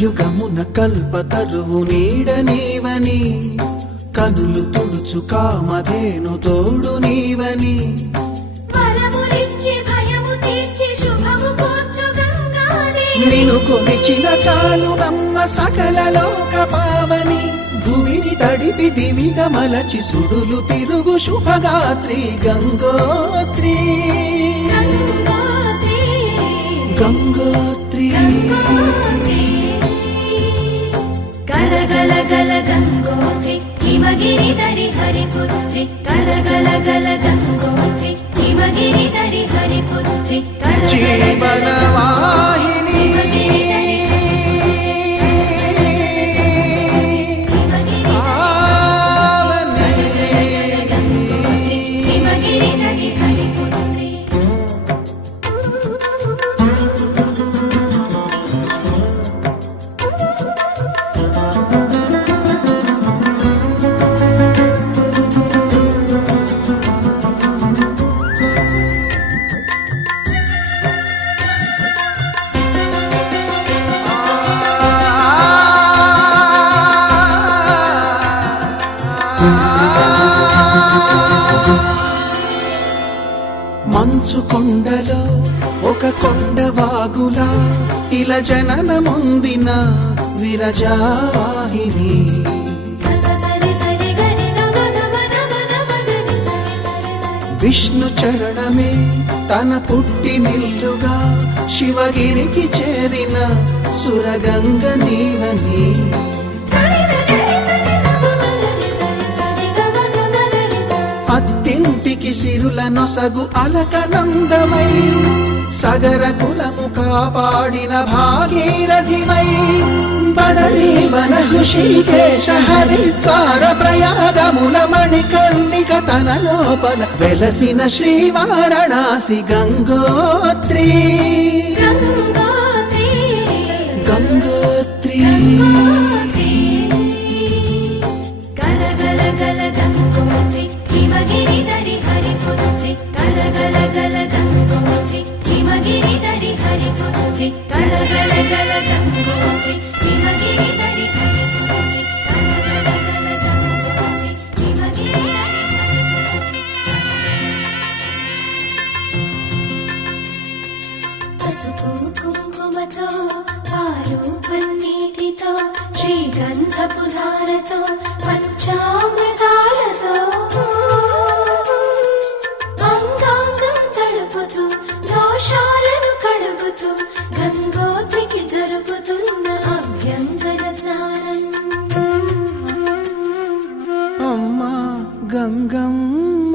కలియుగమున కల్పతరువు నీడ నీవని కనులు తుడుచు కామధేను తోడు నీవని. నిను కొలిచిన చాలు నమ్మ సకల లోక పావని భూమిని తడిపి దివిగా మలచి సుడులు తిరుగు శుభగాత్రి గంగోత్రి, గల గల గంగోత్రి హిమగిరి మంచు కొండలో ఒక కొండ వాగులా ఇలా జననముందిన విరజావాహిని. విష్ణు చరణమే తన పుట్టినిల్లుగా శివగిరికి చేరిన సురగంగ నీవని. సిరుల నొసగు అలకనందమై సగర కులము కాపాడిన భాగీరథిమై బదరీ వన హృషికేశ హరిద్వార ప్రయాగముల మణికర్ణిక తన లోపల వెలసిన శ్రీవారణాసి గంగోత్రి. గంగోత్రి. కుంకుమతో పన్నీటితో శ్రీగంధపు ధారతో పంచామృతాలతో. అంగాంగం తడుపుతూ దోషాలను కడుగుతూ గంగోత్రికి జరుపుతున్న అభ్యంగన స్నానం అమ్మా గంగమ్మ.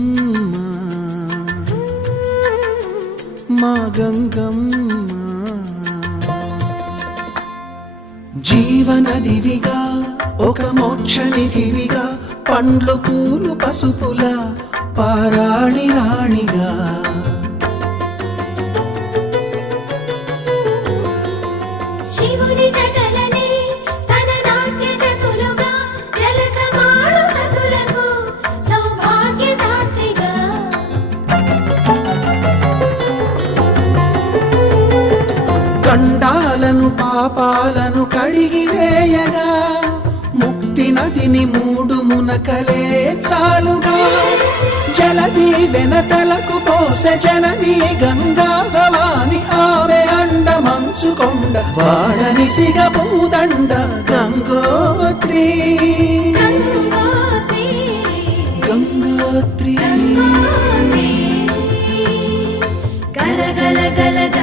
మా గంగమ్మ. జీవనదివిగా ఒక మోక్షనిధివిగా పండ్లు పూలు పసుపుల పారాణి రాణిగా. పాపాలను పాపాలను కడిగి వేయగా ముక్తి నదిని మూడు మునకలే చాలుగా. జలది వెనతలకు పోస జనని గంగా భవాని ఆమె అండ మంచుకొండ వాడని సిగ పూదండ గంగోత్రి. గంగోత్రి. గల గల గల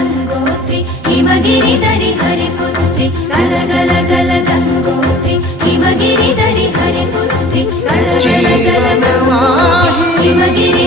హిమగిరిధరి హరిపుత్రి గల గల గల గంగోత్రి హిమగిరిధరి హరిపుత్రి గల గల గల గంగోత్రి హిమగిరి